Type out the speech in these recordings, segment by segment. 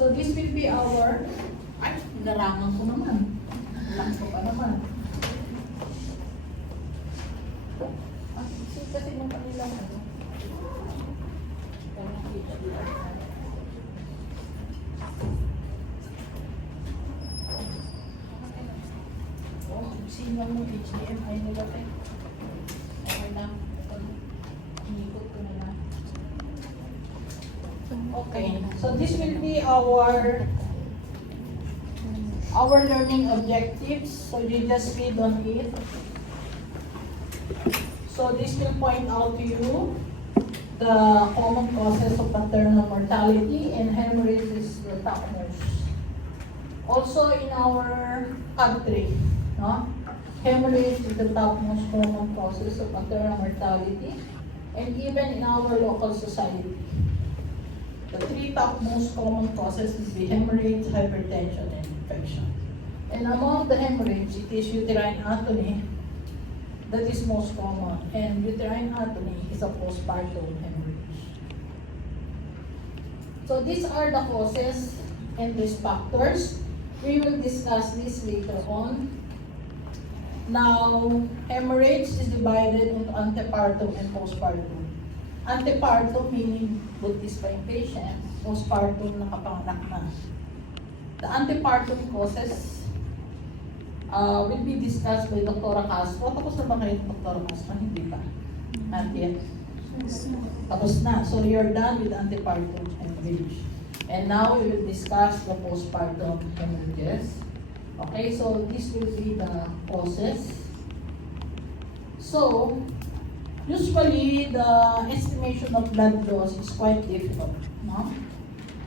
So this will be our, ay, larangan ko naman. Lang ko pa naman. Kasi nung kanilang ano, sino mo HDMI nila tayo? Okay lang. Inikot ko na lang. Okay. So this will be our learning objectives. So you just read on it. So this will point out to you the common causes of maternal mortality, and hemorrhage is the topmost. Also in our country, no? Hemorrhage is the topmost common causes of maternal mortality, and even in our local society. The three topmost common causes is the hemorrhage, hypertension, and infection. And among the hemorrhage, it is uterine atony that is most common, and uterine atony is a postpartum hemorrhage. So these are the causes and risk factors. We will discuss this later on. Now, hemorrhage is divided into antepartum and postpartum. Antepartum meaning buntis pa yung patient, postpartum nakapanganak na. The antepartum causes will be discussed by Dr. Castro. Tapos na ba kayo, Dr. Castro? Hindi pa. Not yet. Tapos na. So you're done with antepartum hemorrhage. And now we will discuss the postpartum hemorrhages. Okay, so this will be the causes. So, usually the estimation of blood loss is quite difficult. No?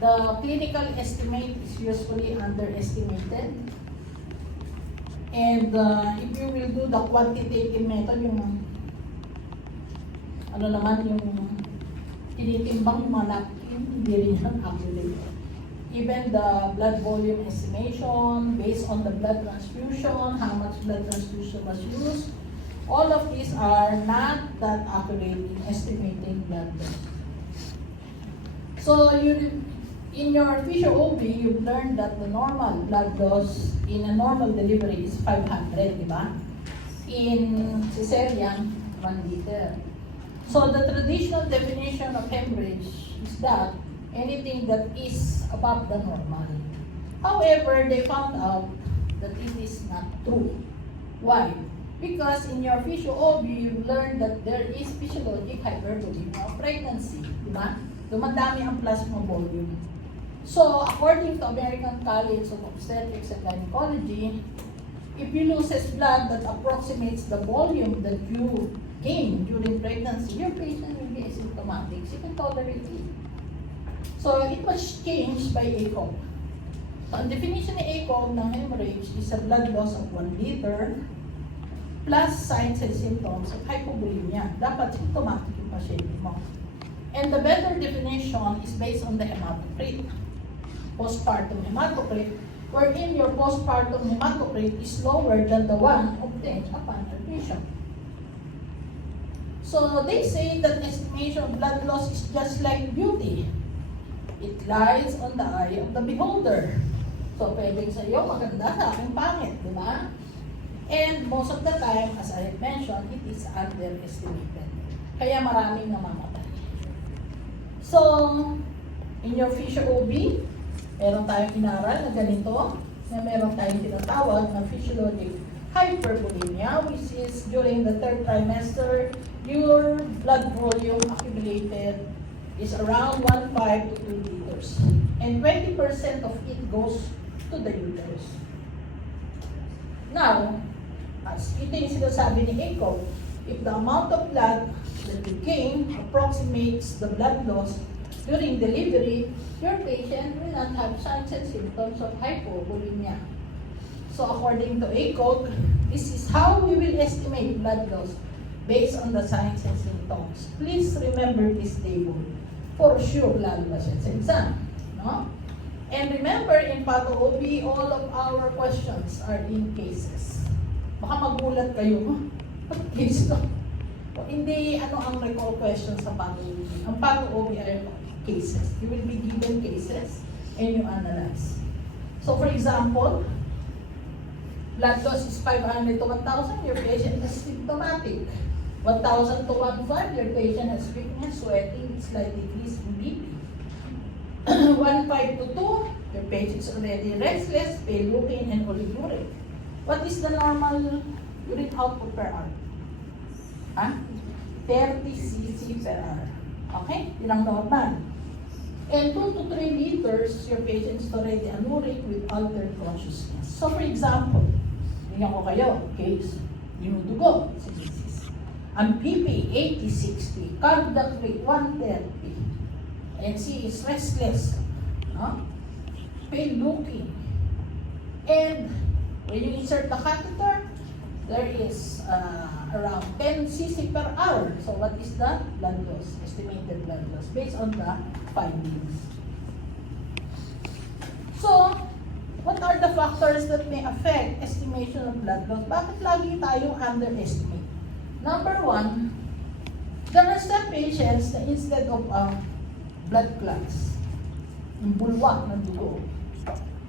The clinical estimate is usually underestimated. And if you will do the quantitative method, yung ano naman yung tinitimbang mga napkin, hindi rin yan accurate. Even the blood volume estimation based on the blood transfusion, how much blood transfusion was used, all of these are not that accurate in estimating blood loss. So in your physio OB, you've learned that the normal blood loss in a normal delivery is 500, di ba? In cesarean, 1 liter. So the traditional definition of hemorrhage is that anything that is above the normal. However, they found out that it is not true. Why? Because in your physio OB, you learned that there is physiologic hypervolemia of pregnancy. Di ba? Dumadami ang plasma volume. So, according to American College of Obstetrics and Gynecology, if you lose blood that approximates the volume that you gain during pregnancy, your patient will be asymptomatic. So you can tolerate it. So, it was changed by ACOG. So, ang definition ni ACOG ng hemorrhage is a blood loss of 1 liter plus signs and symptoms of hypovolemia. Dapat symptomatic yung pasyente mo. And the better definition is based on the hematocrit. Postpartum hematocrit, wherein your postpartum hematocrit is lower than the one obtained upon admission. So, they say that estimation of blood loss is just like beauty. It lies on the eye of the beholder. So, pwedeng sa iyo maganda, sa aking pangit, di ba? And most of the time, as I mentioned, it is underestimated. Kaya maraming namamatay. So, in your physio OB, meron tayong inaral na ganito, na meron tayong tinatawag na physiologic hypervolemia, which is during the 3rd trimester, your blood volume accumulated is around 1.5 to 2 liters. And 20% of it goes to the uterus. Now, as ito yung sinasabi ni ACOG, if the amount of blood that you gain approximates the blood loss during delivery, your patient will not have signs and symptoms of hypovolemia. So according to ACOG, this is how we will estimate blood loss based on the signs and symptoms. Please remember this table. For sure, lalo na siya sa exam. No? And remember, in Pato OB, all of our questions are in cases. Baka magulat kayo, case to. Hindi ano ang recall questions sa Pato OB. Ang Pato OB ay cases. You will be given cases. and you analyze. So for example, blood loss is 500 to 1,000, your patient is symptomatic. 1,000 to 1,500, your patient has weakness, sweating, slight decrease in BP. 1,500 to 2, your patient is already restless, pale looking, and oliguria. What is the normal urine output per hour? 30 cc per hour. Okay? Yun ang normal. And 2 to 3 liters, your patient is already anuric with altered consciousness. So for example, tingnan ko kayo, case, dinudugo, sisis. Ang PP, 80-60, cardiac rate, 130. And she is restless, no? Pale looking. And when you insert the catheter, there is around 10 cc per hour. So what is the blood loss, estimated blood loss, based on the findings. So, what are the factors that may affect estimation of blood loss? Bakit lagi tayong underestimate? Number one, there are some patients na instead of blood clots, yung bulwak ng dugo,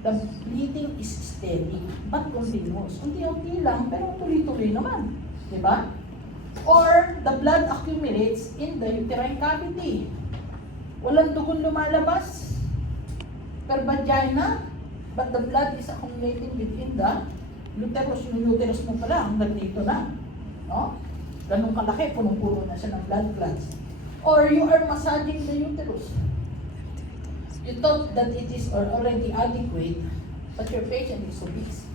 the bleeding is steady, but continuous. Unti-unti lang, pero tuloy-tuloy naman. Diba? Or, the blood accumulates in the uterine cavity. Walang dugon lumalabas per vagina, but the blood is accumulating within the uterus. Yung uterus mo pala, hanggang dito na. No? Ganun kalaki, punong-puno na siya ng blood clots. Or you are massaging the uterus. You thought that it is already adequate, but your patient is obese.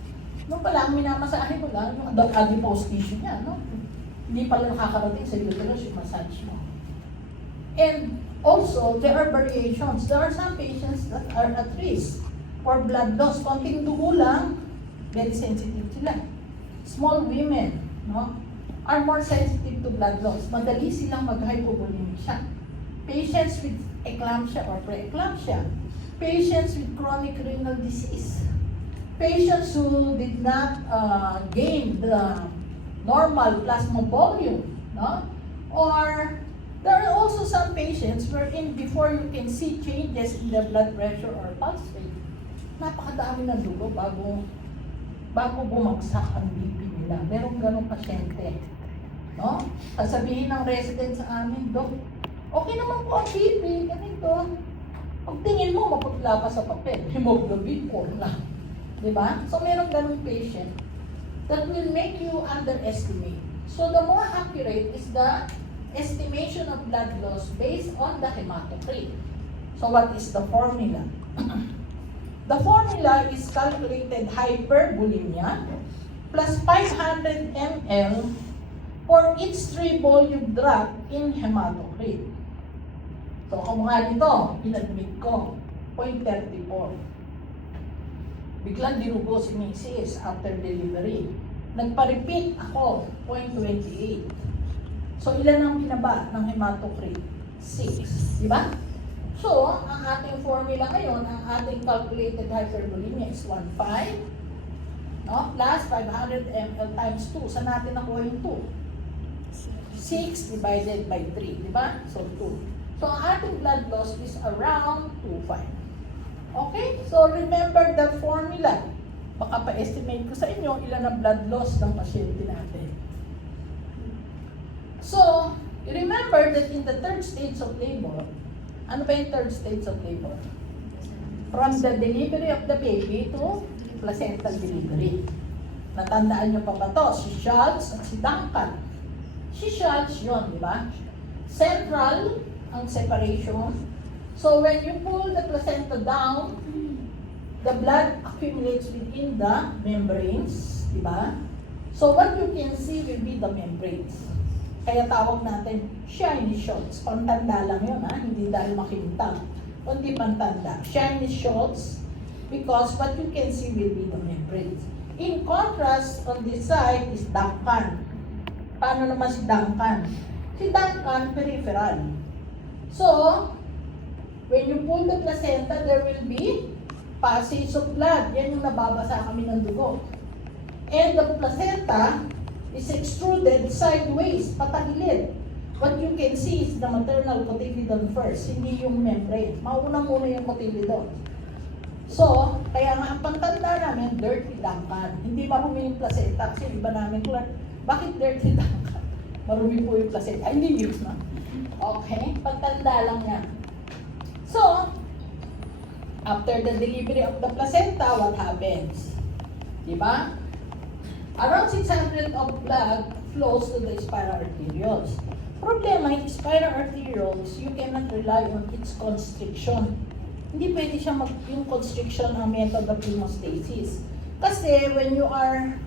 Nung pala, ang minamasahe mo lang, yung adipose tissue niya, no? Hindi pala nakakarating sa uterus yung massage mo. And also, there are variations. There are some patients that are at risk for blood loss. Konting dugo lang, very sensitive sila. Small women, no, are more sensitive to blood loss. Madali silang mag-hypovolemia. Patients with eclampsia or preeclampsia. Patients with chronic renal disease. Patients who did not gain the normal plasma volume, no? Or there are also some patients wherein before you can see changes in their blood pressure or pulse rate, napakadami ng dugo bago bumagsak ang BP nila. Merong ganong pasyente. No? Sasabihin ng resident sa amin, Dok, okay naman po ang BP, ganito. Pagtingin mo, mapagla pa sa papel, hemoglobin 4 lang. Diba? So merong ganong patient that will make you underestimate. So the more accurate is the estimation of blood loss based on the hematocrit. So what is the formula? The formula is calculated hypervolemia plus 500 ml for each 3 volume drop in hematocrit. So kamukha nito, inadmit ko, 0.34. Biglang dinugo si Mrs. after delivery. Nagpa-repeat ako, 0.28. So, ilan ang binaba ng hematocrit? 6. Diba? So, ang ating formula ngayon, ang ating calculated hypervolemia is 1.5, no? Plus 500 ml times 2. Saan natin nakuha yung 2? 6 divided by 3. Diba? So, 2. So, ang ating blood loss is around 2.5. Okay? So, remember that formula. Baka pa-estimate ko sa inyo ilan ang blood loss ng pasyente natin. So, remember that in the third stage of labor, ano ba yung third stage of labor? From the delivery of the baby to placental delivery. Natandaan nyo pa ba to? Si Schultz at si Duncan. Si Schultz yun, di ba? Central ang separation. So when you pull the placenta down, the blood accumulates within the membranes, di ba? So what you can see will be the membranes. Kaya tawag natin shiny shots. Pantanda lang yun, ha? Hindi dahil makintang. Kundi pantanda. Shiny shots because what you can see will be the membranes. In contrast, on this side is Duncan. Paano naman si Duncan? Si Duncan, peripheral. So, when you pull the placenta, there will be passage of blood. Yan yung nababasa kami ng dugo. And the placenta is extruded sideways, patagilid. What you can see is the maternal cotyledon first, hindi yung membrane. Mauna muna yung cotyledon. So, kaya nga ang pantanda namin, dirty Duncan. Hindi marumi yung placenta. Kasi iba namin, bakit dirty Duncan? Marumi po yung placenta. Ay, hindi yun na. Okay? Pantanda lang yan. So, after the delivery of the placenta, what happens? Diba? Around 600 of blood flows to the spiral arterioles. Problema, yung spiral arterioles, you cannot rely on its constriction. Hindi pwede siya yung constriction ang method of hemostasis. Kasi when you are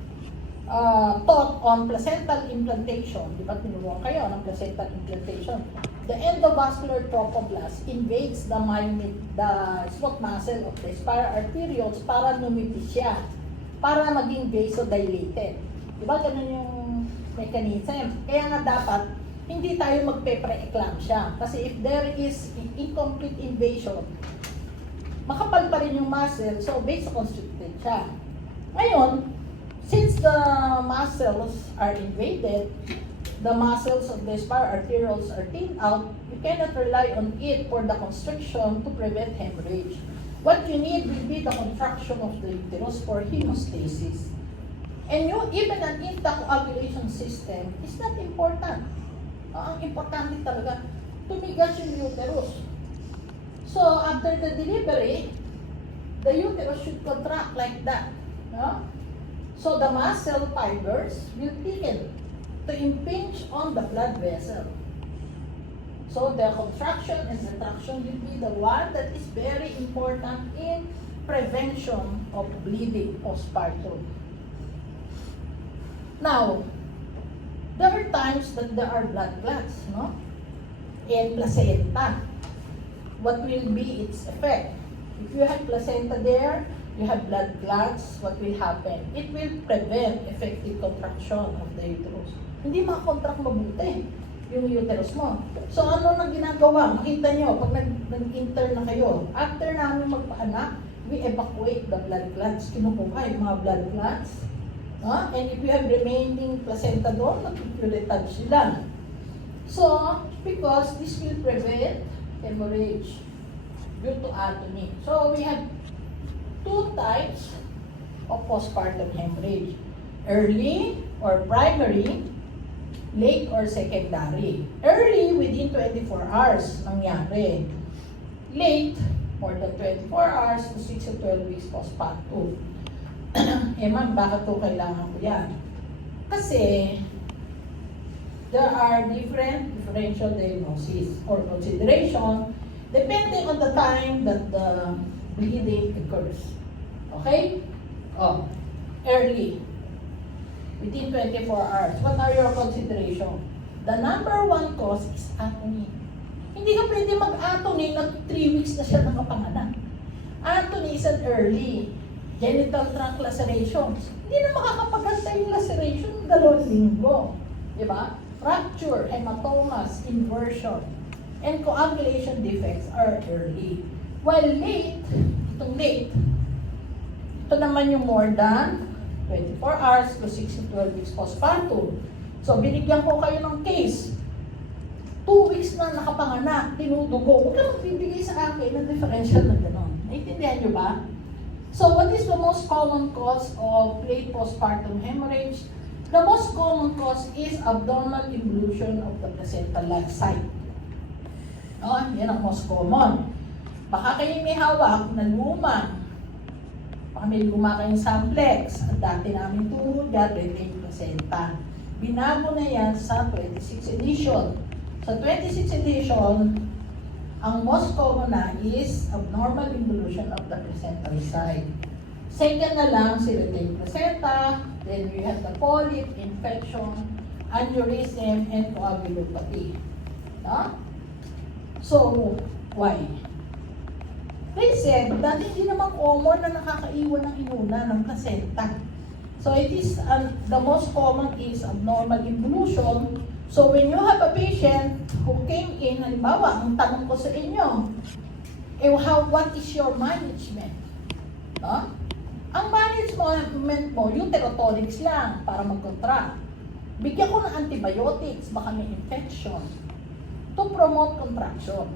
taught on placental implantation, di ba tinuruan kayo ng placental implantation, the endovascular trophoblast invades the smooth muscle of the spiral arterioles para lumipis siya, para maging vasodilated. Di ba ganun yung mechanism? Kaya nga dapat hindi tayo magpe-pre-eclampsia. Kasi if there is incomplete invasion, makapal pa rin yung muscle, so vasoconstricted siya. Ngayon, since the muscles are invaded, the muscles of the spiral arterioles are thinned out, you cannot rely on it for the constriction to prevent hemorrhage. What you need will be the contraction of the uterus for hemostasis. And even an intact coagulation system is not important. Ang importante talaga, tumigas yung uterus. So, after the delivery, the uterus should contract like that. No? So, the muscle fibers will thicken to impinge on the blood vessel. So, the contraction and retraction will be the one that is very important in prevention of bleeding postpartum. Now, there are times that there are blood clots, no? In placenta. What will be its effect? If you have placenta there, you have blood clots, what will happen? It will prevent effective contraction of the uterus. Hindi makakontract mabuti yung uterus mo. So ano nang ginagawa? Makita nyo, pag nag-intern na kayo, after namin magpaanak, we evacuate the blood clots. Kinukuha yung mga blood clots. And if you have remaining placenta doon, nag-curettage sila. So, because this will prevent hemorrhage due to atony. So, we have two types of postpartum hemorrhage. Early or primary, late or secondary. Early, within 24 hours nangyari. Late, more than 24 hours to 6 to 12 weeks postpartum. Ma'am, bakit to kailangan ko yan? Kasi, there are differential diagnosis or consideration depending on the time that the bleeding occurs. Okay? Early. Within 24 hours. What are your consideration? The number one cause is atony. Hindi ka pwede mag-atony na 3 weeks na siya nakapanganak. Atony is an early genital tract lacerations. Hindi na makakapagantay yung laceration 2 linggo. Diba? Fracture, hematomas, inversion, and coagulation defects are early. While late, itong late, ito naman yung more than 24 hours to 6 to 12 weeks postpartum. So, binigyan ko kayo ng case. 2 weeks na nakapanganak, tinudugo. Huwag ka magbibigay sa akin ng differential na gano'n. Naintindihan nyo ba? So, what is the most common cause of late postpartum hemorrhage? The most common cause is abnormal involution of the placental site. Yan ang most common. Baka kayo may hawak na luma. Baka may luma kayong samplex. At dati namin turo dyan, retained placenta. Binago na yan sa 26 edition. Sa 26 edition, ang most common na is abnormal involution of the placental site. Second na lang si retained placenta, then we have the polyp, infection, aneurysm, and coagulopathy. So, why? They said that hindi naman common na nakakaiwan ng inuna ng placenta. So, it is, the most common is abnormal involution. So, when you have a patient who came in, halimbawa, ang tanong ko sa inyo, what is your management? Ang management mo, uterotonics lang para mag-contract. Bigyan ko ng antibiotics, baka may infection, to promote contraction.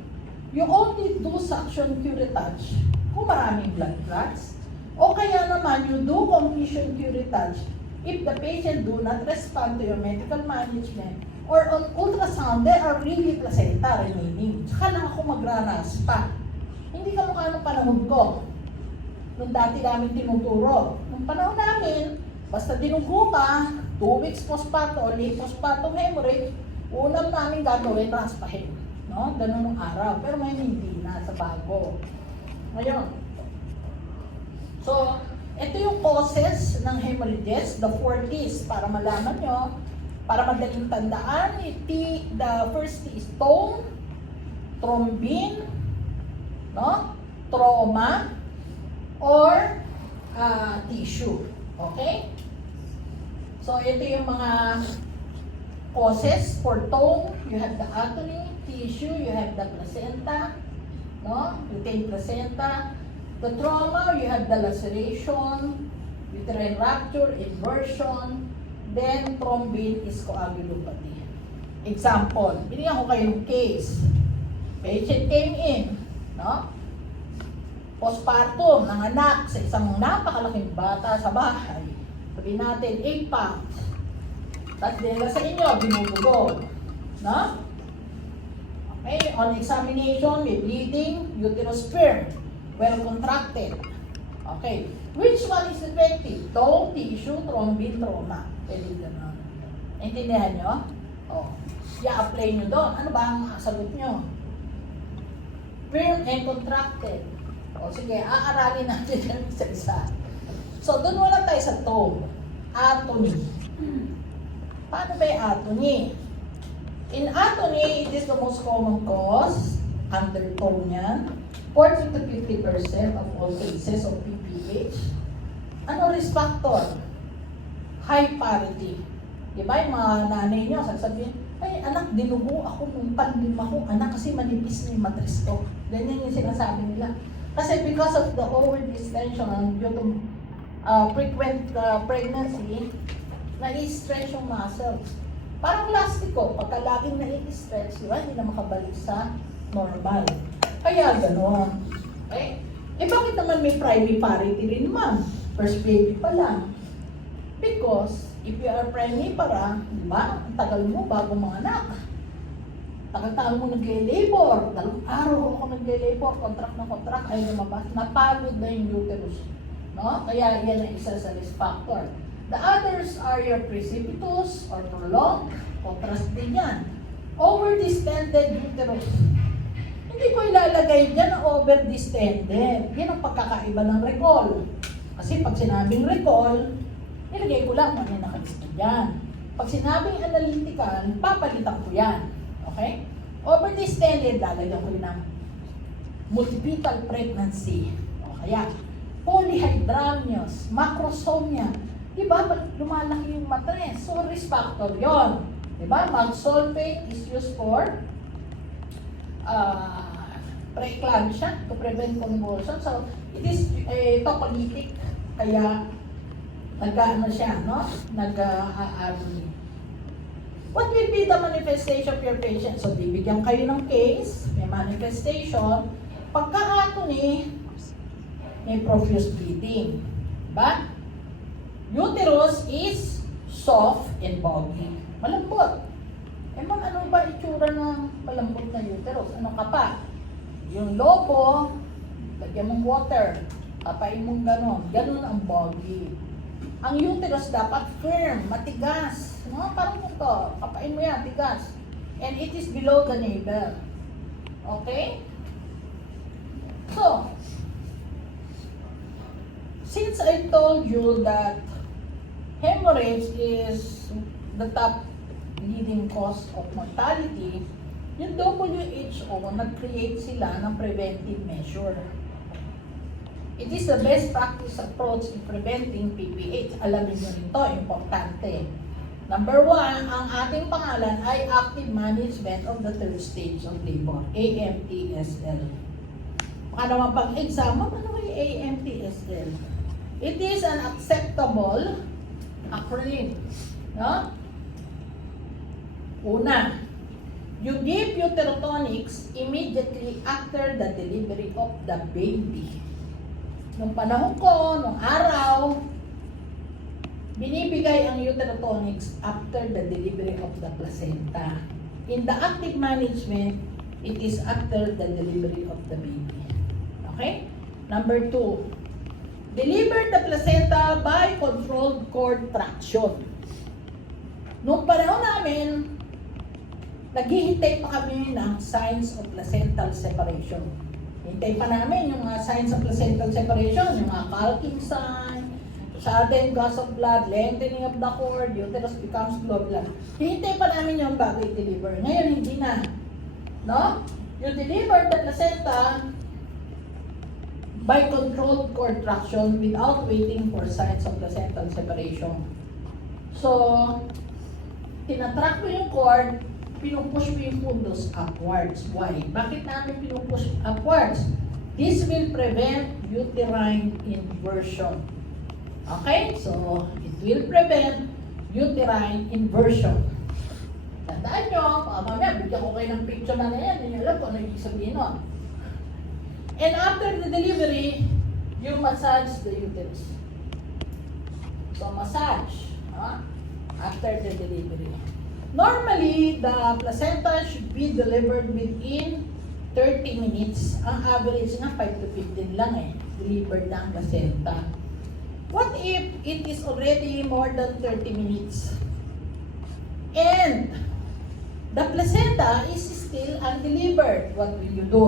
You only do suction curettage kung maraming blood clots. O kaya naman, you do completion curettage if the patient do not respond to your medical management or on ultrasound, there are really placenta remaining. Saka lang ako magraraspa. Hindi ka mukha ng panahon ko. Nung dati namin tinuturo. Nung panahon namin, basta dinugo ka, 2 weeks postpartum o late postpartum hemorrhage, unang namin gagawin, raspahin. No? Ganun ng araw. Pero may hindi na sa bago. Ngayon. So, ito yung causes ng hemorrhages, the 4 T's, para malaman nyo, para madaling tandaan, the first T is tone, thrombin, no? Trauma, or tissue. Okay? So, ito yung mga causes for tone. You have the atony, tissue, you have the placenta, no? Retained placenta. The trauma, you have the laceration, uterine rupture, inversion, then thrombin is coagulopathy. Example, binigyan ko kayo ng case. Patient came in, no? Postpartum, nanganak sa isang napakalaking bata sa bahay. Sabihin natin, 8 pounds. Tapos dinala sa inyo, binubugo. No? Okay, on examination, may bleeding, uterus firm, well contracted. Okay, which one is effective? Tone, tissue, thrombin, trauma. Pwede gano'n. Intindihan nyo? O, i-apply nyo doon. Ano ba ang sagot nyo? Firm and contracted. O sige, aaralin natin yan isa-isa. So, doon wala tayo sa tone. Atony. Paano ba yung atony? In atony, it is the most common cause. Undertone yan. 40 to 50% of all cases of PPH. Ano risk factor? High parity. Diba yung mga nanay nyo, sasabihin, ay anak, dinugo ako nung panlima ko, anak kasi manipis na yung matris ko. Ganyan yung sinasabi nila. Kasi because of the overdistension and due to frequent pregnancy, na-i-stretch yung muscles. Parang plastiko, pagka laging na-i-stretch, diba, hindi na makabalik sa normal. Kaya gano'n. Okay? Eh bakit naman may primary parity rin naman? First baby pa lang. Because, if you are primipara, di ba, ang tagal mo bago mga anak. Tagal-tagal mo nag-labor, 2 araw ako nag-labor, contract na contract, ay lumabas, napagod na yung uterus. No? Kaya yan ang isa sa risk factor. The others are your precipitous or prolonged, contrast din yan. Over-distended uterus. Hindi ko ilalagay dyan na over-distended. Yan ang pagkakaiba ng recall. Kasi pag sinabing recall, nilagay ko lang ano yung nakalista dyan. Pag sinabing analytical, papalitan ko yan. Okay? Over-distended, lalagyan ko yun ng multiple pregnancy. O kaya, polyhydramnios, macrosomia. Diba? Lumalaki yung matres. So, risk factor yun. Diba? Mag-sulfate is used for preeclampsia to prevent convulsion. So, it is tocolytic. Kaya, nag-ano siya, no? Nag-aaroni. What will be the manifestation of your patient? So, bibigyan kayo ng case, may manifestation. Pagka-atony, may profuse bleeding. Diba? Uterus is soft and boggy. Malambot. Eh, ano ba itsura ng malambot na uterus? Ano ka pa? Yung lobo, lagyan mong water. Kapain mong ganon. Ganon ang boggy. Ang uterus dapat firm, matigas. No? Parang ito, kapain mo yan, tigas. And it is below the navel. Okay? So, since I told you that hemorrhage is the top leading cause of mortality, yung WHO, nag-create sila ng preventive measure. It is the best practice approach in preventing PPH. Alamin nyo ito, importante. Number 1, ang ating pangalan ay Active Management of the Third Stage of Labor, AMTSL. Baka naman pag-exam, ano yung AMTSL? It is an acceptable acronym. No? Una, you give uterotonics immediately after the delivery of the baby. nung panahon ko, nung araw, binibigay ang uterotonics after the delivery of the placenta. In the active management, it is after the delivery of the baby. Okay? Number 2, deliver the placenta by controlled cord traction. Nung panahon namin, naghihintay pa kami ng signs of placental separation. Hintay pa namin yung mga signs of placental separation, yung mga calking sign, sudden loss of blood, lengthening of the cord, uterus becomes globulous. Hintay pa namin yung bago i-deliver. Ngayon, hindi na. No? You deliver the placenta by controlled cord traction without waiting for signs of placental separation. So, tinatrack mo yung cord, pinupush mo yung fundus upwards. Why? Bakit namin pinupush upwards? This will prevent uterine inversion. Okay? So, it will prevent uterine inversion. Tandaan nyo, mamaya, bigyan ko kayo ng picture na yan, hindi nyo alam kung ano ibig sabihin nun. And after the delivery, you massage the uterus. So, massage, after the delivery. Normally, the placenta should be delivered within 30 minutes. Ang average nga, 5 to 15 lang delivered na ang placenta. What if it is already more than 30 minutes? And the placenta is still undelivered. What will you do?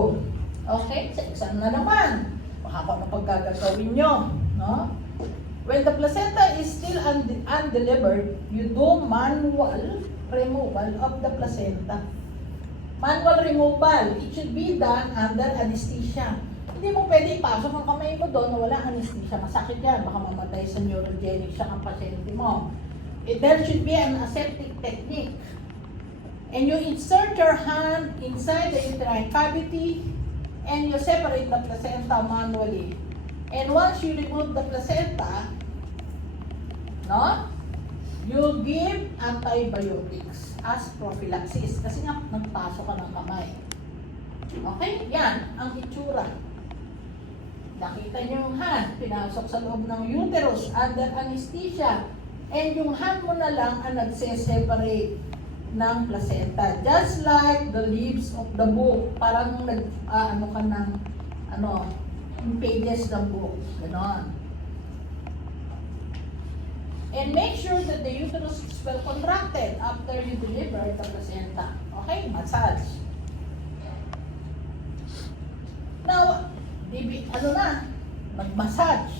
Okay, sa exam na naman. Baka pa paggagagawin nyo. No? When the placenta is still undelivered, you do manual removal of the placenta. Manual removal, it should be done under anesthesia. Hindi mo pwede ipasok ang kamay mo doon na wala anesthesia. Masakit yan. Baka mamatay sa neurogenic siya ang pasyente mo. There should be an aseptic technique. And you insert your hand inside the uterine cavity and you separate the placenta manually. And once you remove the placenta, you give antibiotics as prophylaxis. Kasi nga, nagpasok ka ng kamay. Okay? Yan, ang itsura. Nakita niyo yung hand, pinasok sa loob ng uterus under anesthesia. And yung hand mo na lang ang nagse-separate ng placenta. Just like the leaves of the book. Parang yung pages ng book. Ganon. And make sure that the uterus is well contracted after you deliver the placenta. Okay? Massage. Now, mag-massage.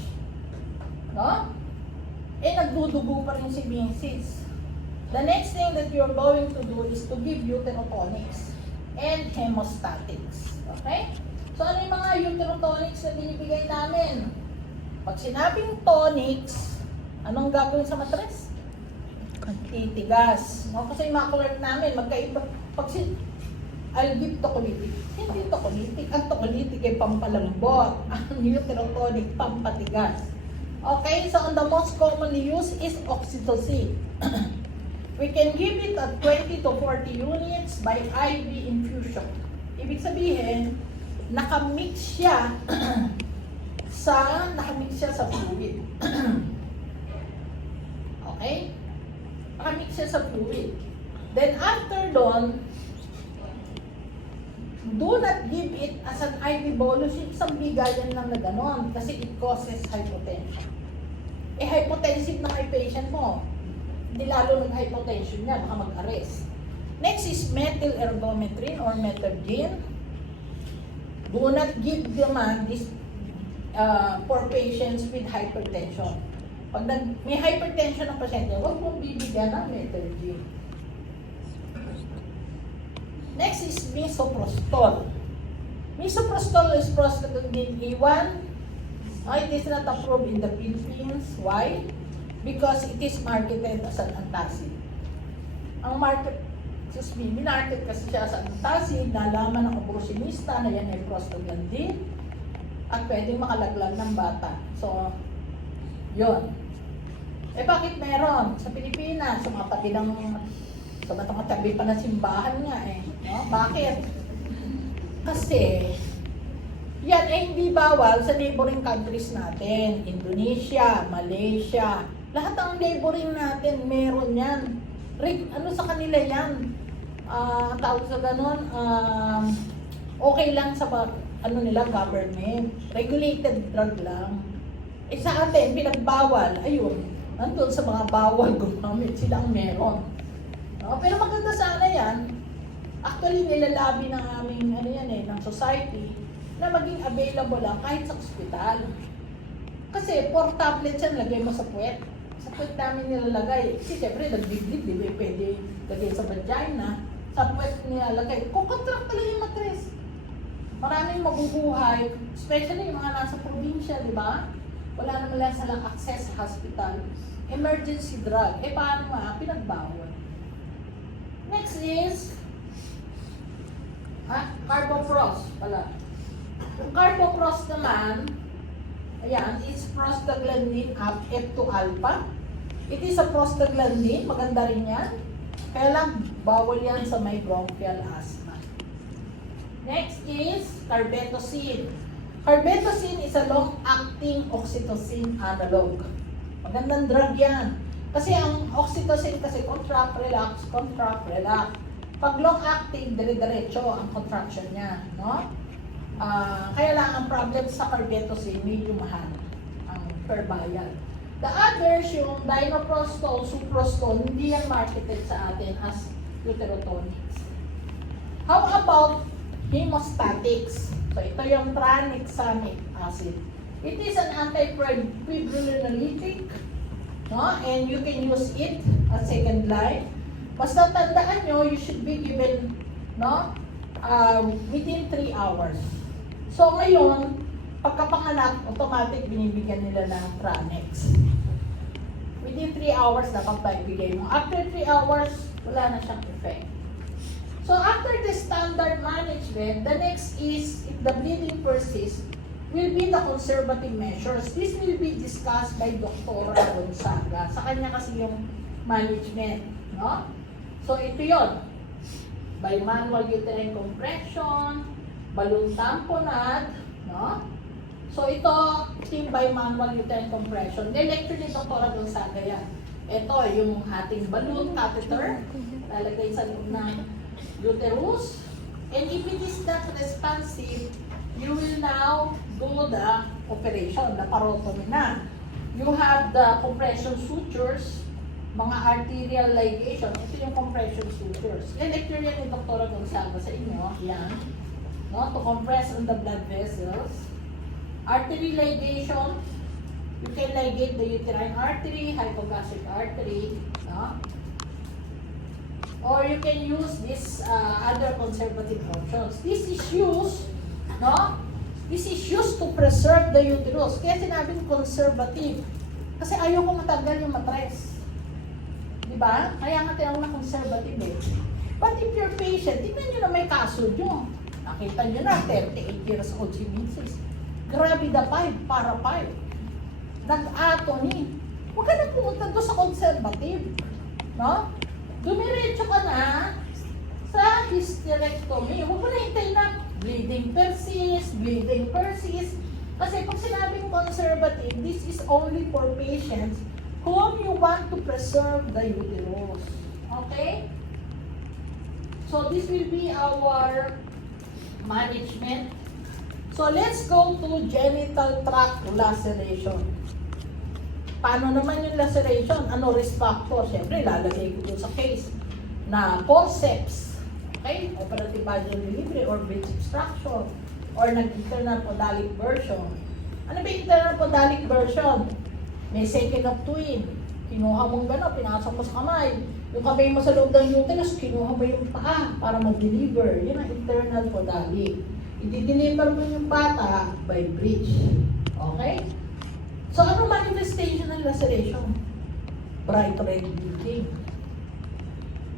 No? Nagdudugo pa rin si Mrs. The next thing that you're going to do is to give uterotonics and hemostatics. Okay? So, ano yung mga uterotonics na binibigay namin? Pag sinabing tonics, anong gagawin sa matres? Titigas. No? Kasi yung mga clerk namin, magkaiba. I'll give tocolytic. Hindi tocolytic. Ang tocolytic ay pampalambot. Ang uterotonic, pampatigas. Okay, so the most commonly used is oxytocin. We can give it at 20 to 40 units by IV infusion. Ibig sabihin, nakamix siya sa fluid. Okay? Nakamix siya sa fluid. Then after doon, do not give it as an IV bolus, yung isang bigayan lang na ganon, kasi it causes hypotension. Hypotensive na kay patient mo. Hindi lalo ng hypotension niya, baka mag-arrest. Next is methyl ergometrin or methergine. Do not give naman this for patients with hypertension. Pag may hypertension ng pasyente, huwag mong bibigyan ng methergine. Next is misoprostol. Misoprostol is prostaglandin E1. It is not approved in the Philippines. Why? Because it is marketed as an antacid. Minarket kasi siya sa antacid, nalaman ng abortionista na yan ay prostaglandin at pwedeng makalaglag ng bata. So, yun. Bakit meron? Sa Pilipinas, sa mga pati ng sa batang katabi pa na simbahan nga no? Bakit? Kasi Yan ay hindi bawal sa neighboring countries natin. Indonesia, Malaysia, lahat ng neighboring natin meron yan. Ano sa kanila yan? Tawag sa ganun, okay lang sa ano nila, government. Regulated drug lang. Eh sa atin, pinagbawal, ayun, nandun sa mga bawal gumamit, sila ang meron. No? Pero maganda sana yan. Actually, nilalabi ng aming, ng society, na maging available lang kahit sa ospital. Kasi 4 tablets yan, lagay mo sa puwet. Sa puwet namin nilalagay. Kasi siyempre, nagbibig, di ba? Pwede lagay sa vagina. Sa puwet nilalagay. Kukontract talaga yung matres. Maraming mabubuhay, especially yung mga nasa probinsya, di ba? Wala naman lang silang access sa hospital. Emergency drug. Eh paano nga? Pinagbawal. Next is Carbopros pala. Yung Carbopros naman, ayan, is prostaglandin F2 alpha. It is a prostaglandin, maganda rin yan. Kaya lang, bawal yan sa may bronchial asthma. Next is Carbetocin. Carbetocin is a long-acting oxytocin analog. Magandang drug yan. Kasi ang oxytocin kasi contract, relax, contract, relax. Pag long-acting, dire-diretso ang contraction niya, no? Kaya lang ang problem sa Carbetocin, medyo mahal ang per vial. The others, yung Dinoprostol, Suprostol, hindi yan marketed sa atin as uterotonics. How about hemostatics? So ito yung tranexamic acid. It is an antifibrinolytic, no? And you can use it as second line. Basta tandaan nyo, you should be given, no? Within 3 hours. So ngayon, pagkapanganak, automatic binibigyan nila ng Tranex. Within 3 hours dapat paibigay mo. After 3 hours, wala na siyang effect. So after the standard management, the next is, if the bleeding persists, will be the conservative measures. This will be discussed by Dr. Gonzaga. Sa kanya kasi yung management, no? So ito yon, bimanual uterine compression, balloon tamponade, no? So ito yung bimanual uterine compression. Ni-lecture ni Dr. Gonzaga yan. Ito yung ating balloon catheter, lalagay sa loob ng uterus. And if it is not responsive, you will now do the operation, the parotomy na. You have the compression sutures, mga arterial ligation. Ito yung compression sutures. I-lecture yan ni Dr. Gonzaga sa inyo. Yan. No? To compress on the blood vessels. Artery ligation. You can ligate the uterine artery, hypogastric artery. No? Or you can use this other conservative options. This is used, no? This is used to preserve the uterus. Kaya sinabing conservative. Kasi ayaw ko matagal yung matres. Diba? Kaya nga tinawag na conservative eh. But if your patient, tignan nyo na may kaso nyo. Nakita nyo na, 38 years old si Mrs. Gravida 5, para 5. Nag-atony. Huwag ka na pumunta doon sa conservative. No? Dumiretso ka na sa hysterectomy. Huwag mo na hintayin na bleeding persists, bleeding persists. Kasi pag sinabing conservative, this is only for patients whom you want to preserve the uterus. Okay? So this will be our management. So let's go to genital tract laceration. Paano naman yung laceration? Ano risk factor? Siyempre, lalagay ko dun sa case na forceps, okay? Operative vaginal delivery or breech extraction or nag-internal podalic version. Ano ba yung internal podalic version? May second of twin. Kinuha mong gano'n, pinasok mo sa kamay. Yung kamay mo sa loob ng uterus, kinuha mo yung paa para mag-deliver. Yun ang internal podalic. I-deliver mo yung bata by breech. Okay? So, ano manifestation ng laceration? Bright red bleeding.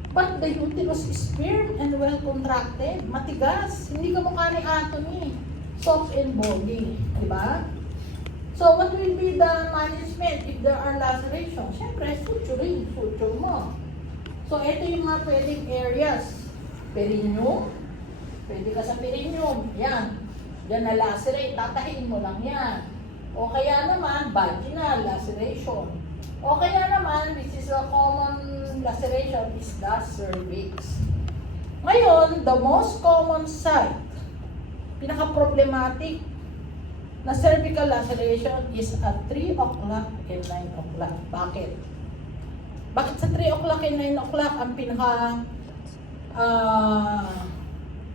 But the uterus is firm and well contracted. Matigas. Hindi ka mukha ni Anthony. Soft and boggy. Diba? So, what will be the management if there are lacerations? Siyempre, suturing. Suture mo. So, ito yung mga pwedeng areas. Perineum. Pwede ka sa perineum. Yan. Yan na lacerate, tatahiin mo lang yan. O kaya naman, vaginal laceration. O kaya naman, which is a common laceration, is the cervix. Ngayon, the most common site, pinaka-problematic na cervical laceration is at 3 o'clock and 9 o'clock. Bakit? Bakit sa 3 o'clock and 9 o'clock ang pinaka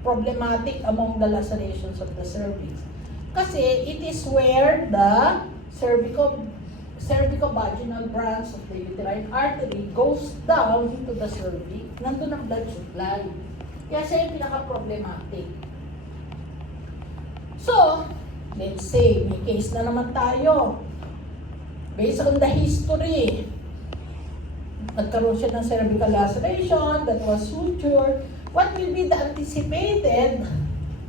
problematic among the lacerations of the cervix? Kasi it is where the cervico-vaginal branch of the uterine artery goes down into the cervix. Nandun ang blood supply. Kaya siya yung pinaka-problematic. So, let's say, may case na naman tayo. Based on the history, nagkaroon siya ng cervical laceration that was sutured. What will be the anticipated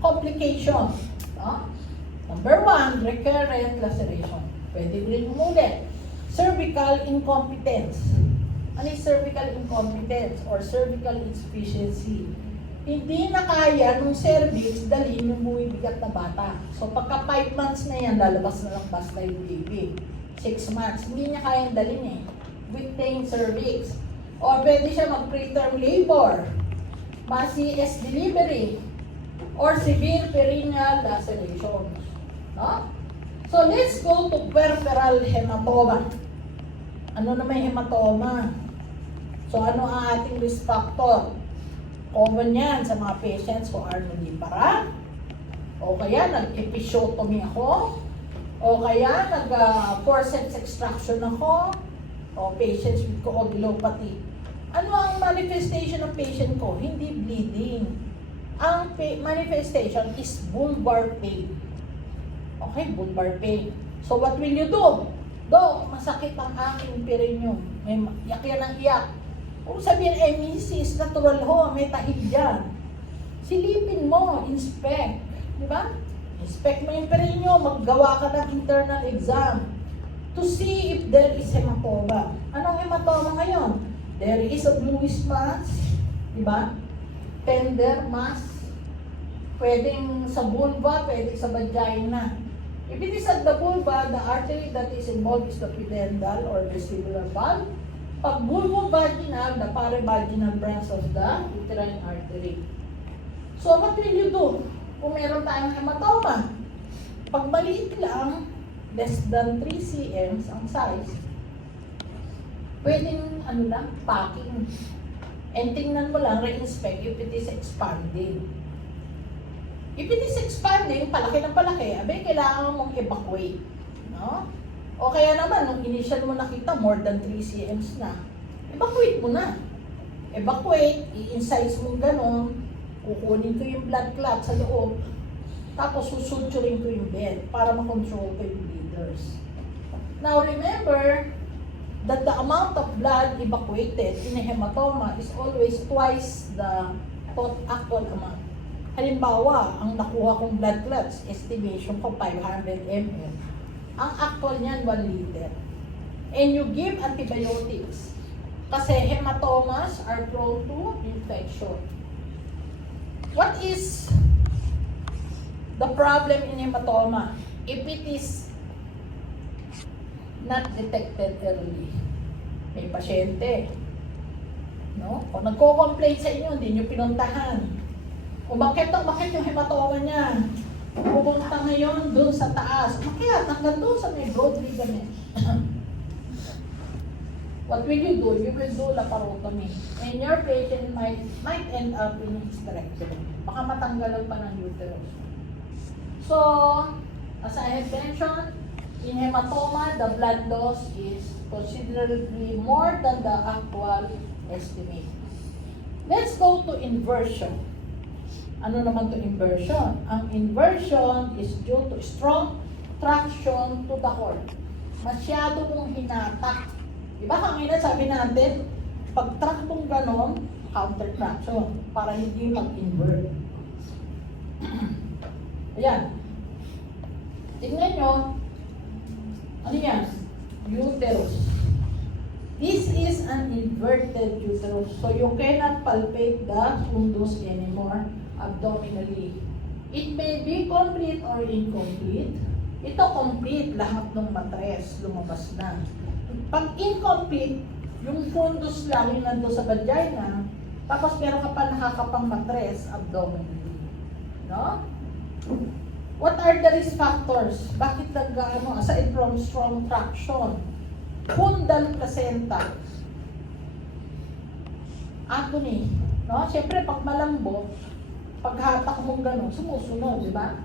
complication? No? Number 1, recurrent laceration. Pwede rin umulit. Cervical incompetence. Ano yung cervical incompetence or cervical insufficiency? Hindi na kaya nung cervix dalhin yung bumibigat na bata. So pagka 5 months na yan, lalabas na lang basta yung baby. 6 months, hindi niya kayang dalhin with pain cervix. O pwede siya mag-preterm labor, ma-CS delivery, or severe perineal laceration. No? So let's go to peripheral hematoma. Ano naman yung hematoma? So ano ang ating risk factor? Common yan sa mga patients who are nulipara, o kaya nag-episiotomy ako, o kaya nag-forceps extraction ako, o patients with coagulopathy. Ano ang manifestation ng patient ko? Hindi bleeding. Ang manifestation is bulbar pain. Okay, bulbar pain. So what will you do? Dok, masakit ang aking perineum. May iyak yan ang iyak. Kung sabihin, Mrs. natural ho, may tahid dyan. Silipin mo, inspect. Di ba? Inspect mo yung perineum, maggawa ka ng internal exam to see if there is hematoma. Anong hematoma ngayon? There is a bluish mass, di ba? Tender mass. Pwedeng sa vulva, pwedeng sa vagina. If it is at the vulva, the artery that is involved is the pudendal or vestibular valve. Pag vulvovaginal, the perivaginal branch of the uterine artery. So what will you do? Kung meron tayong hematoma, pag maliit lang, less than 3 cm ang size, pwedeng packing. And tingnan mo lang, re-inspect if it is expanding. If it is expanding, palaki ng palaki, abay, kailangan mong evacuate. No? O kaya naman, nung initial mo nakita, more than 3 cm na, evacuate mo na. Evacuate, i-incise mo gano'n, kukunin ko yung blood clot sa loob, tapos susuturin ko yung bed para makontrol ko yung bleeders. Now remember that the amount of blood evacuated in a hematoma is always twice the actual amount. Halimbawa, ang nakuha kong blood clots, estimation ko 500 ml. Ang actual niyan, 1 liter. And you give antibiotics. Kasi hematomas are prone to infection. What is the problem in hematoma? If it is not detected early. May pasyente. No? Kung nagko-complain sa inyo, hindi nyo pinuntahan. Umakit yung hematoma niya. Pupunta ngayon dun sa taas. Kaya hanggang dun sa may broad ligament. What will you do? You will do laparotomy. And your patient might end up in hysterectomy. Baka matanggalan pa ng uterus. So, as I have mentioned, in hematoma, the blood loss is considerably more than the actual estimate. Let's go to inversion. Ano naman to inversion? Ang inversion is due to strong traction to the cord. Masyado mong hinatak. Diba kanina sabi natin, pag track mong ganon, counter traction para hindi mag-invert. Ayan. Tingnan nyo, ano yan? Uterus. This is an inverted uterus. So you cannot palpate the fundus anymore abdominally. It may be complete or incomplete. Ito complete, lahat ng matres lumabas na. Pag incomplete, yung fundus lang yung nandun sa vagina, tapos meron ka pa nakakapang matres abdominally. No? What are the risk factors? Bakit aside from strong traction, fundal placenta, atony, no? Siyempre, pag malambot, paghatak mong gano'n, sumusunod, di ba?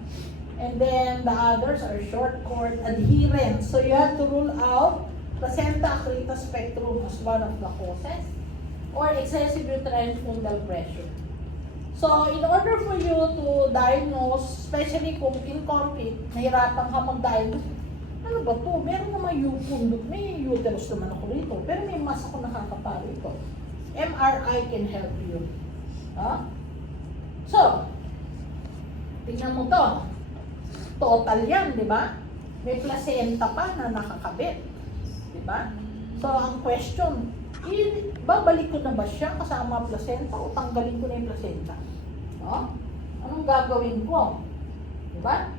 And then, the others are short cord adherent. So, you have to rule out placenta accreta spectrum as one of the causes or excessive uterine fundal pressure. So, in order for you to diagnose, especially kung incomplete, nahirapan ka mag-diagnose, ano ba to? Meron naman fundok, may uterus naman ako rito, pero may mas ako nakakapalo ito. MRI can help you. Huh? So, tingnan mo to. Total yan, di ba? May placenta pa na nakakabit. Di ba? So, ang question, babalik ko na ba siya kasama placenta o tanggalin ko na yung placenta? No? Anong gagawin ko? Di ba?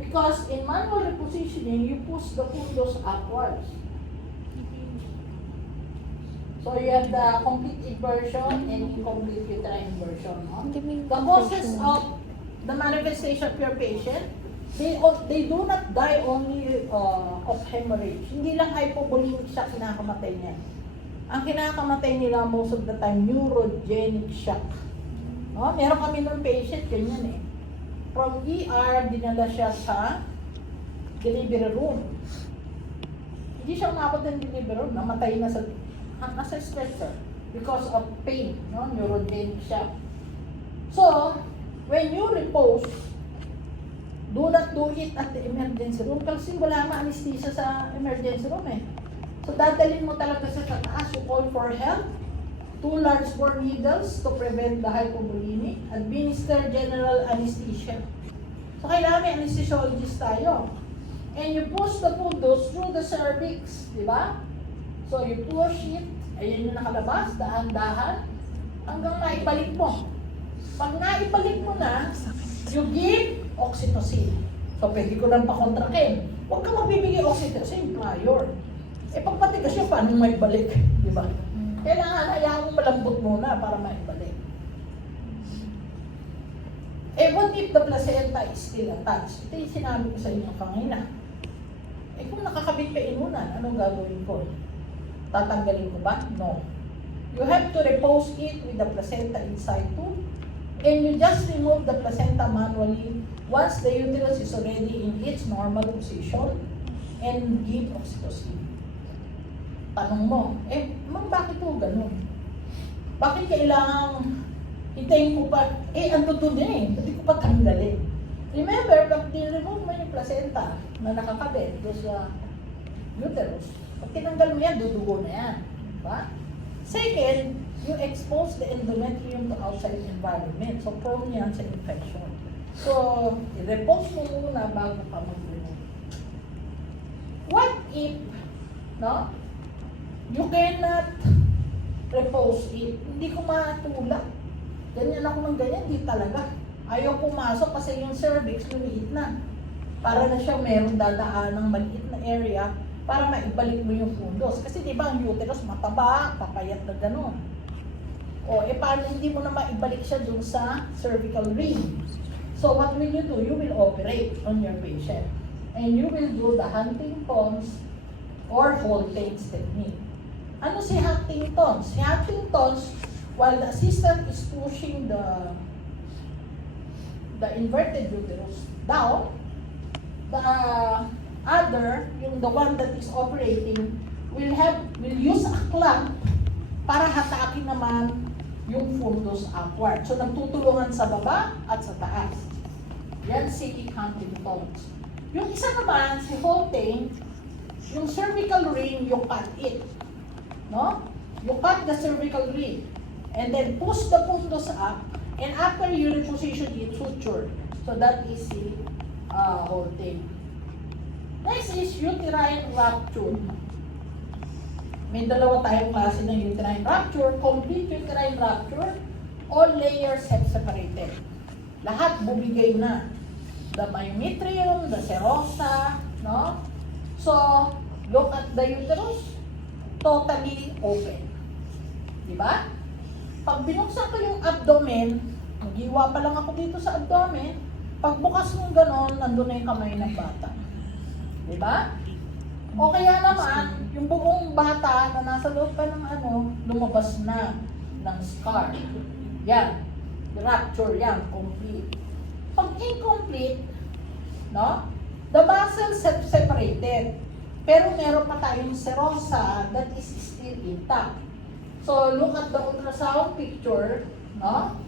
Because in manual repositioning, you push the fundus upwards. So, you have the complete inversion and incomplete uterine inversion. No? The causes of the manifestation of your patient, they do not die only of hemorrhage. Hindi lang hypovolemic shock kinakamatay niya. Ang kinakamatay nila most of the time, neurogenic shock. No? Meron kami ng patient, ganyan eh. From ER, dinala siya sa delivery room. Hindi siya umabot ng delivery room, namatay na sa stretcher because of pain, no? Neurogenic shock. So, when you repose, do not do it at the emergency room kasi wala na anesthesia sa emergency room eh. So, dadalhin mo talaga sa taas, you call for help. 2 large bore needles to prevent the hypovolemic. Administer general anesthesia. So, kailangan may anesthesiologist tayo. And you push the fundus through the cervix, di ba? So, you push it, ayan yung nakalabas, dahan-dahan, hanggang naibalik mo. Pag naibalik mo na, you give oxytocin. So, pwede ko lang pakontrakin. Huwag ka magbibigay oxytocin prior. Eh, pag matigas yun, paano maibalik? Di ba? Kailangan hayaan mo malambot muna para maibalik. Eh, what if the placenta is still attached? Ito yung sinabi ko sa inyo kanina. Eh, kung nakakabit pa inunan, anong gagawin ko? Tatanggalin ko ba? No. You have to repose it with the placenta inside too. And you just remove the placenta manually once the uterus is already in its normal position and give oxytocin. Tanong mo, bakit po ganun? Bakit kailangang hintayin ko pa? Ando doon eh, hindi ko pa tanggalin. Remember, pag remove mo yung placenta na nakakabit doon sa uterus, pag tinanggal mo yan, dudugo na yan. Diba? Second, you expose the endometrium to outside environment. So, prone yan sa infection. So, i-repose mo muna bago ka mag-remove. What if, no? You cannot repose it. Hindi ko matulak. Ganyan ako ng ganyan, hindi talaga. Ayaw pumasok kasi yung cervix lumiit na. Para na siya meron dadaan ng maliit na area para maibalik mo yung fundus. Kasi di ba ang uterus mataba, papayat na gano'n. O paano hindi mo na maibalik siya dun sa cervical ring? So what will you do? You will operate on your patient. And you will do the Huntington's or Holtein's technique. Ano si Huntington's? Si Huntington's, while the assistant is pushing the inverted uterus down, the other, the one that is operating, will use a clamp para hatakin naman yung fundus upward. So nagtutulungan sa baba at sa taas. Yan si Huntington's. Yung isa naman, si Holtein, yung cervical ring, you cut it. No? You cut the cervical ring and then push the fundus up, and after you reposition it, suture. So that is the Holtein. Next is uterine rupture. May dalawa tayong klase ng uterine rupture, complete uterine rupture, all layers have separated. Lahat bubigay na. The myometrium, the serosa, no? So, look at the uterus, totally open. Diba? Pag binuksan ko yung abdomen, maghiwa pa lang ako dito sa abdomen, pagbukas mong ganon, nandun na yung kamay ng bata. Diba? O kaya naman, yung buong bata na nasa loob pa ng lumabas na ng scar. Yan. Rupture yan, complete. Pag incomplete, no? The vessels have separated. Pero meron pa tayong serosa that is still intact. So, look at the ultrasound picture, no?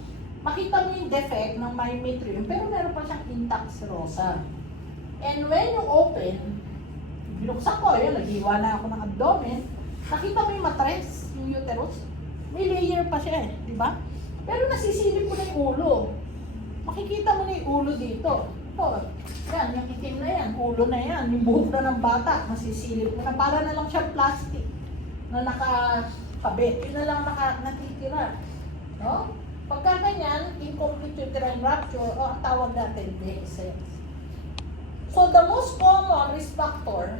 Makita mo yung defect ng myometrium, pero meron pa siyang intact serosa. And when you open, binuksan ko, yun, naghiwa na ako ng abdomen, nakita mo yung matres, yung uterus, may layer pa siya di ba? Pero nasisilip ko na yung ulo. Makikita mo na yung ulo dito. Ito, yan, yung itim na yan, ulo na yan, yung buhok na ng bata, masisilip mo na, para na lang siya plastic na nakakabit. Yun na lang natitira. No? Pagka ganyan, incomplete uterine rupture, o ang tawag natin, DSS. So, the most common risk factor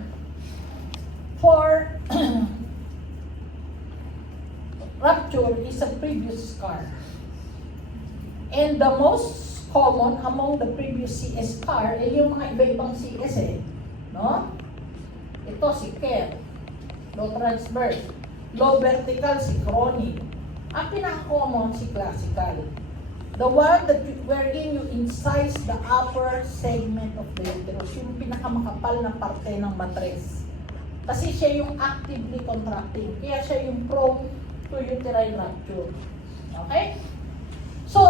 for rupture is a previous scar. And the most common among the previous CS scar ay yung mga iba-ibang CS no? Ito si Kerr, low transverse, low vertical si chronic. Ang pinaka-common si classical. The one that wherein you incise the upper segment of the uterus, yung pinakamakapal na parte ng matres. Kasi siya yung actively contracting, kaya siya yung prone to uterine rupture. Okay? So,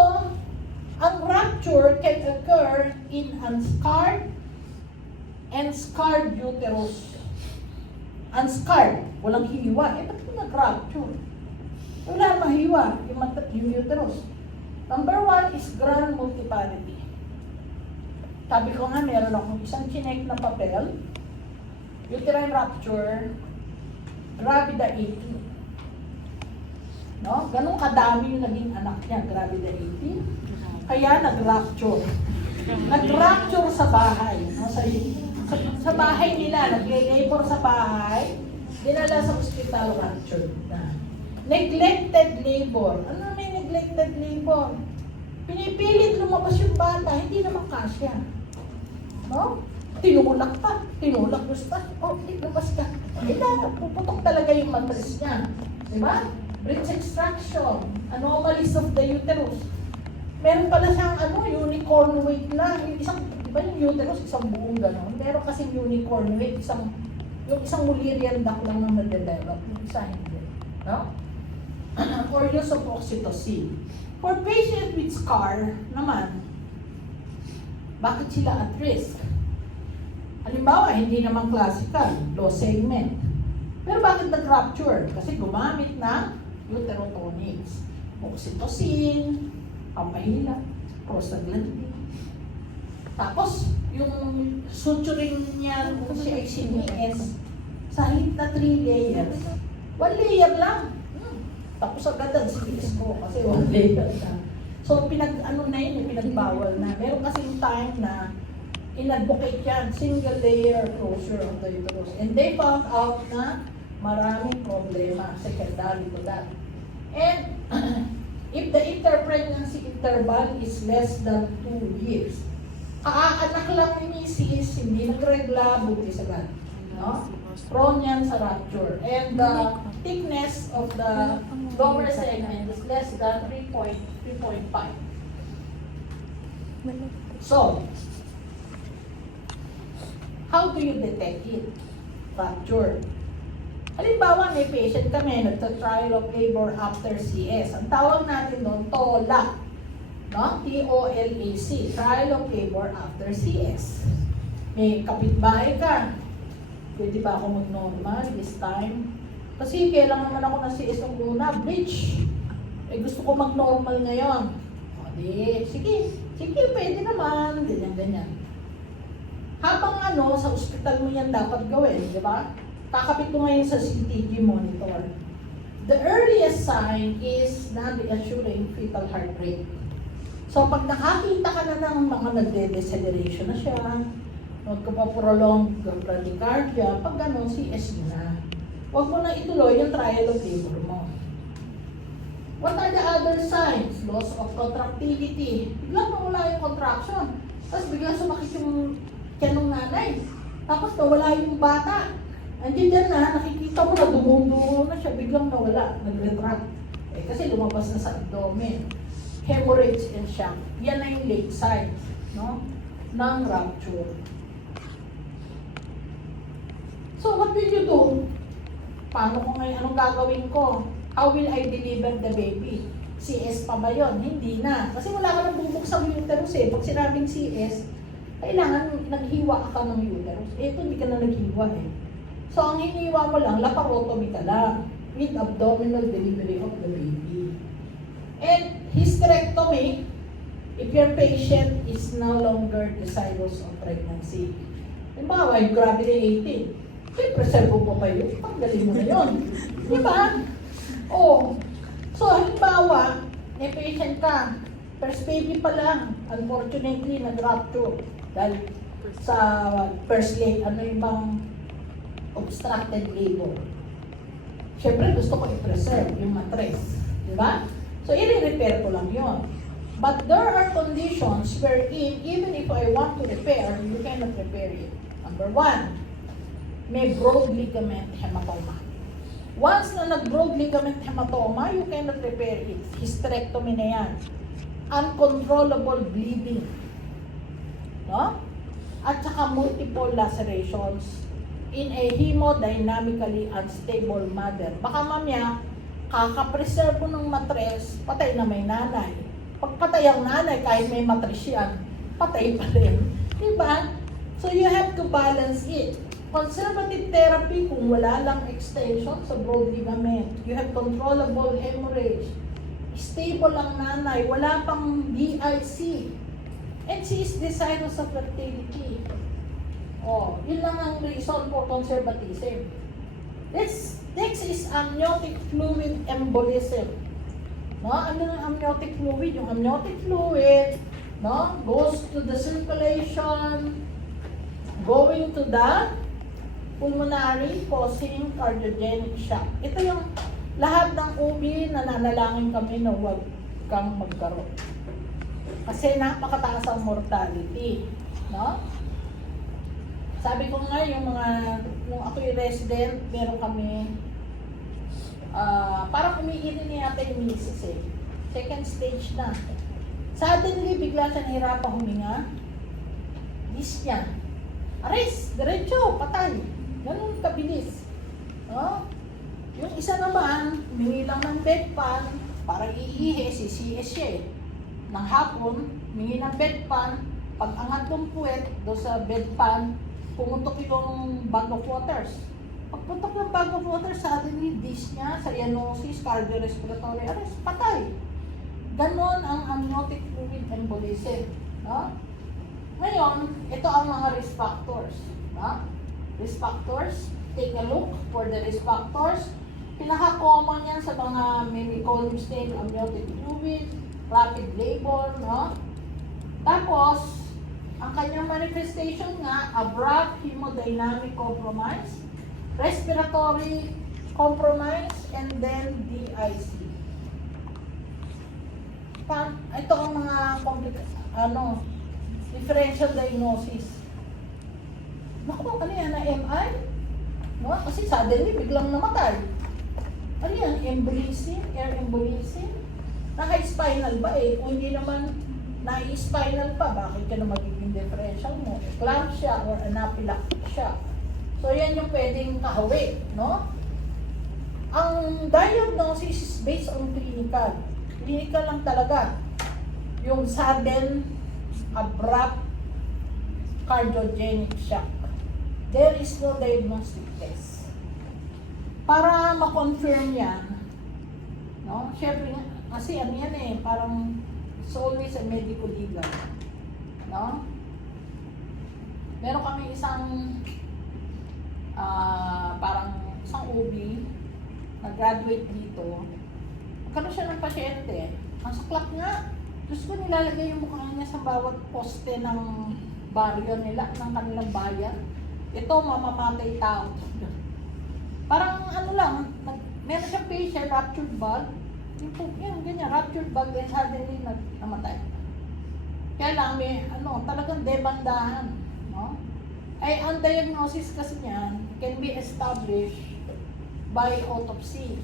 ang rupture can occur in unscarred and scarred uterus. Unscarred, walang hiwa. Ba't ko nag-rupture? Wala mahiwa, yung uterus. Number 1 is grand multipality. Sabi ko nga, meron akong isang chinek na papel, uterine rupture, gravida 18. No? Ganun kadami yung naging anak niya, gravida 18. Kaya nag-rupture. Nag-rupture sa bahay. No? Sa bahay nila, nag-labor sa bahay, dinala sa hospital, rupture na. Neglected labor. Ano may neglected labor? Pinipilit lumabas yung bata, hindi naman kasya. No? Tinulak pa. Tinulak gusto. Oh, lumabas ka. Puputok talaga yung matres niya. Diba? Breech extraction. Anomalies of the uterus. Meron pala siyang unicorn weight lang. Yung isang, diba yung uterus, isang buong gano'n. Meron kasing unicorn weight, yung isang Mullerian duct lang na na-develop. Yung isa hindi. No? Or use of oxytocin. For patient with scar naman, bakit sila at risk? Halimbawa, hindi naman classical, low segment. Pero bakit nag-rupture? Kasi gumamit na uterotonics. Oxytocin, pampahila, prostaglandin. Tapos, yung suturing niya kung siya ay CNS, sa halip na 3 layers, 1 layer lang. Tapos agad ang CPS ko kasi 1 layer na. So, pinagbawal na. Meron kasing time na in-advocate yan, single layer closure of the uterus. And they found out na maraming problema secondary to that. And if the interpregnancy interval is less than 2 years, kaanak lang ni Mrs. hindi nagregla, buntis agad. No? Prone yan sa rupture. And the thickness of the lower segment is less than 3.5. So, how do you detect it? Rupture. Halimbawa, may patient kami, nagta-trial of labor after CS. Ang tawag natin doon, TOLAC. No? T-O-L-A-C. Trial of labor after CS. May kapitbahay ka. Pwede ba ako mag-normal this time? Kasi kailang naman ako na CS ng una, bleach. Gusto ko mag-normal ngayon. O di, sige, pwede naman. Ganyan. Habang sa ospital mo yan dapat gawin, di ba? Kakapit ko ngayon sa CTG monitor. The earliest sign is non-reassuring fetal heart rate. So pag nakakita ka na ng mga nagde-deceleration na siya, magkapaprolong bradycardia, pag gano'n, CSU na. Huwag mo na ituloy yung trial of labor mo. What are the other signs? Loss of contractility. Biglang mawala yung contraction. Tapos biglang sumakit yung tiyan ng nanay. Tapos nawala yung bata. Andiyan dyan na, nakikita mo na dumuduro na siya, biglang nawala, nag-retract. Kasi lumabas na sa abdomen. Hemorrhage and shock. Yan na yung late signs, no? Ng rupture. So, what will you do? Paano ko ngayon, anong gagawin ko? How will I deliver the baby? CS pa ba yun? Hindi na. Kasi wala ka nang bubuksang uterus eh. Pag sinabing CS, kailangan naghiwa ka ng uterus. Ito, hindi ka na naghiwa eh. So, ang hiniwa mo lang, laparotomy ka lang with abdominal delivery of the baby. And hysterectomy, if your patient is no longer desirous of pregnancy. Halimbawa, yung gravity 18. Siyempre, servo pa yun. Tanggalin mo na yun. Di ba? Oh. So, halimbawa, may patient ka, first baby pa lang, unfortunately, nag-rupture. Dahil sa first late, ano yung bang obstructed labor. Siyempre, gusto ko i-preserve yung matres. Di ba? So, i-repair ko lang yun. But there are conditions wherein, even if I want to repair, you cannot repair it. Number one, may broad ligament hematoma. Once na nag-broad ligament hematoma, you cannot repair it. Hysterectomy na yan. Uncontrollable bleeding. No? At saka multiple lacerations in a hemodynamically unstable mother. Baka mamaya, kakapreserve mo ng matres, patay na may nanay. Pag patay ang nanay, kahit may matres yan, patay pa rin. Diba? So you have to balance it. Conservative therapy, kung wala lang extension sa broad ligament, you have controllable hemorrhage, stable ang nanay, wala pang BIC, and she is desirous of fertility. Oh, yun lang ang reason for conservatism. Next is amniotic fluid embolism. No? Ano yung amniotic fluid? Yung amniotic fluid, no, goes to the circulation, going to the pulmonary, causing cardiogenic shock. Ito yung lahat ng OB na nanalangin kami na huwag kang magkaroon. Kasi napakataas ang mortality. No? Sabi ko nga, yung ako yung resident, meron kami, parang umiirin niya yata yung misis eh. Second stage na. Suddenly, bigla siya nahirapang huminga. Dyspnea. Aris, diretso, patay. Ganun kabilis. No? Yung isa naman, humingi lang ng bedpan, parang iihi, CCS siya eh. Nang hapon, humingi ng bedpan, pag angat ng puwet, doon sa bedpan, pumutok yung bag of waters. Pagputok ng bag of waters, suddenly dyspnea, cyanosis, cardiorespiratory arrest, patay. Ganon ang amniotic fluid embolism. No? Ngayon, ito ang mga risk factors. No? Risk factors, take a look for the risk factors. Pinaka-common yan sa mga memicolum stain amniotic fluid, rapid labor, no? Tapos, ang kanyang manifestation nga, abrupt hemodynamic compromise, respiratory compromise, and then DIC. Ito ang mga differential diagnosis. Naku, ano yan, na MI? No? Kasi suddenly, biglang namatay. Ano yan, embolism, air embolism? Naka-spinal ba eh? Kung hindi naman na-spinal pa, bakit ka na magiging differential mo? Eclampsia or anaphylactic shock. So, yan yung pwedeng kahawig, no? Ang diagnosis is based on clinical. Clinical lang talaga. Yung sudden, abrupt, cardiogenic shock. There is no diagnostic test. Para ma-confirm yan, no? Siyempre, kasi ano yan eh, parang it's always a medical legal. No? Meron kami isang parang isang OB nag-graduate dito. Magkaroon siya ng pasyente. Ang saklap nga. Diyos ko, nilalagay yung mukha niya sa bawat poste ng baryo nila, ng kanilang bayan. Ito, mamamatay tao. Parang ano lang, meron siyang patient, ruptured bug. Yung ganyan, ruptured bug, and suddenly namatay. Kaya lang, may talagang debandahan. No? Ay, ang diagnosis kasi niyan can be established by autopsy.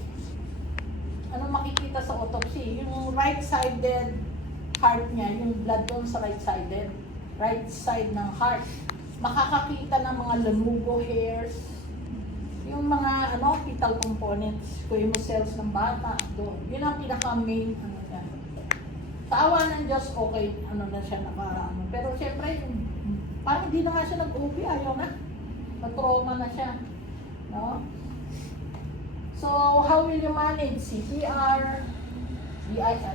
Ano makikita sa autopsy? Yung right-sided heart niya, yung blood doon sa right-sided, right side ng heart. Makakakita ng mga lanugo hairs, yung mga fetal components, squamous cells ng bata, doon. Yun ang pinaka-main niya. Sa awa ng Diyos, okay, na siya pero siyempre, parang hindi na nga siya nag-OP, ayaw na. Nag-trauma na siya. No? So, how will you manage? CPR,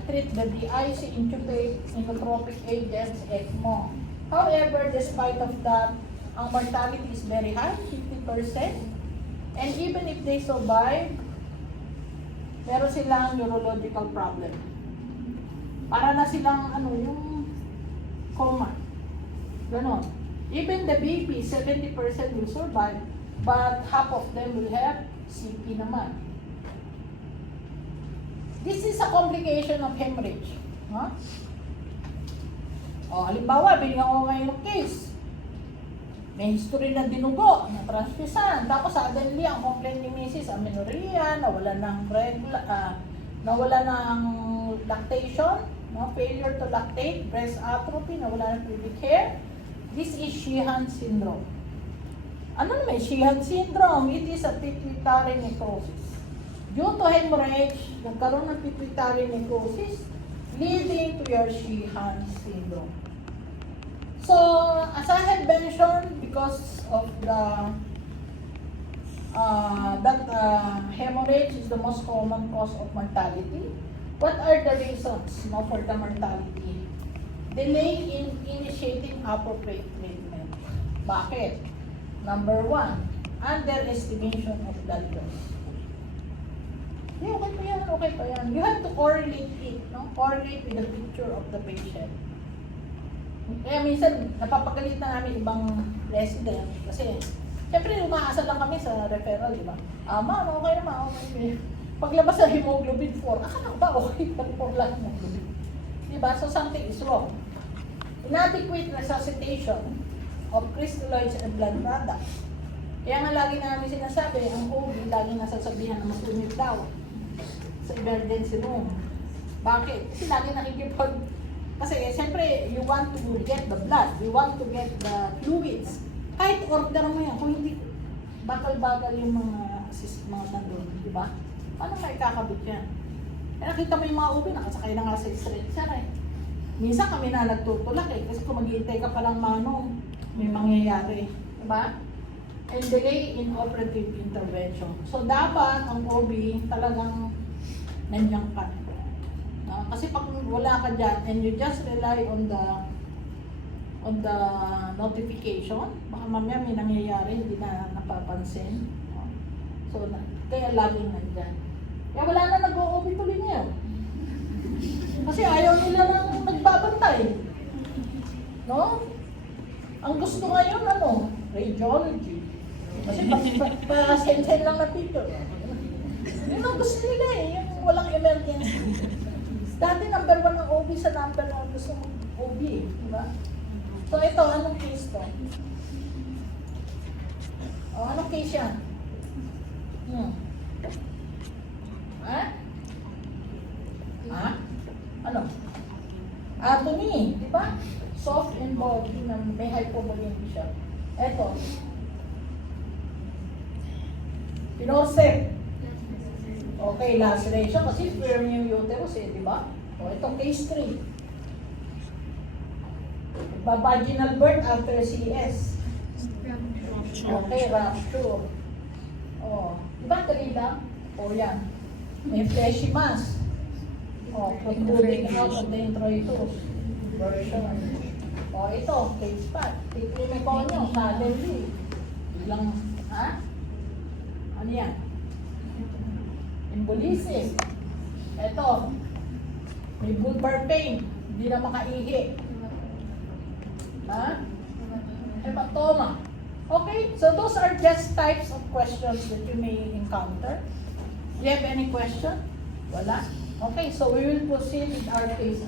treat the DIC, intubate, inotropic agents, ECMO. However, despite of that, ang mortality is very high, 50%. And even if they survive, meron silang neurological problem. Para na silang yung coma. Ganon. Even the baby, 70% will survive, but half of them will have CP naman. This is a complication of hemorrhage. Huh? Halimbawa, binigyan ko ngayon ng case. May history na dinugo, na transfusan. Tapos suddenly, ang complaint ni Mrs. amenorrhea, nawala ng lactation, failure to lactate, breast atrophy, nawala ng pubic hair. This is Sheehan syndrome. Ano naman Sheehan syndrome? It is a pituitary necrosis. Due to hemorrhage, nagkaroon ng pituitary necrosis, leading to your Sheehan syndrome. So, as I had mentioned, because of hemorrhage is the most common cause of mortality. What are the reasons for the mortality? Delay in initiating appropriate treatment. Bakit? Number 1, underestimation of blood loss. Okay pa yan. You have to correlate it, correlate with the picture of the patient. Kaya minsan, napapagalitan namin ibang resident kasi siyempre umaasa lang kami sa referral, di ba? Ma'am, okay naman, okay. Paglabas sa hemoglobin 4, akala ko ba okay? 4 lang hemoglobin. Di ba? So something is wrong. Inadequate resuscitation of crystalloids and blood products. Kaya nga lagi namin sinasabi, ang OB, lagi nasasabihan na masunod daw sa emergency room. Bakit? Kasi lagi kasi siyempre, you want to get the blood, you want to get the fluids. Kahit order mo yan, kung hindi bakal-bakal yung mga nandun, di ba? Paano may kakabit yan? Nakita mo yung mga ubi, nakasakay na nga sa stretcher eh. Minsan kami na nagtutulak kasi kung maghihintay ka palang manong, may mangyayari. Di ba? And delay in operative intervention. So dapat ang OB talagang nandiyan ka. Kasi pag wala ka dyan and you just rely on the notification, baka mamaya may nangyayari, hindi na napapansin. So, kaya laging nandyan. Kaya wala na nag-OB tuloy ngayon. Kasi ayaw nila nang nagbabantay. No? Ang gusto ngayon, radiology. Kasi pa-send lang na picture. Yun ang gusto nila yung walang emergency. Dati number 1 ng OB sa number na gusto mong OB, di ba? So ito, anong case to? Anong case yan? Ano? Atomy, di ba? Soft and body na may hypovolemia. Ito. Pinosec. Okay, laceration kasi firm yung uterus di ba? Itong case 3. Vaginal birth after CS. Okay, rupture. Di ba dali lang? Yan. May fleshy mass. Protruding out of the introitus. Version. Ito, case 5. Tiklinikonyo, suddenly. Bilang, ano yan? Embolism. Ito, may bulbar pain. Hindi na makaihi. Ha? Hematoma. Okay, so those are just types of questions that you may encounter. Do you have any question? Wala? Okay, so we will proceed with our case.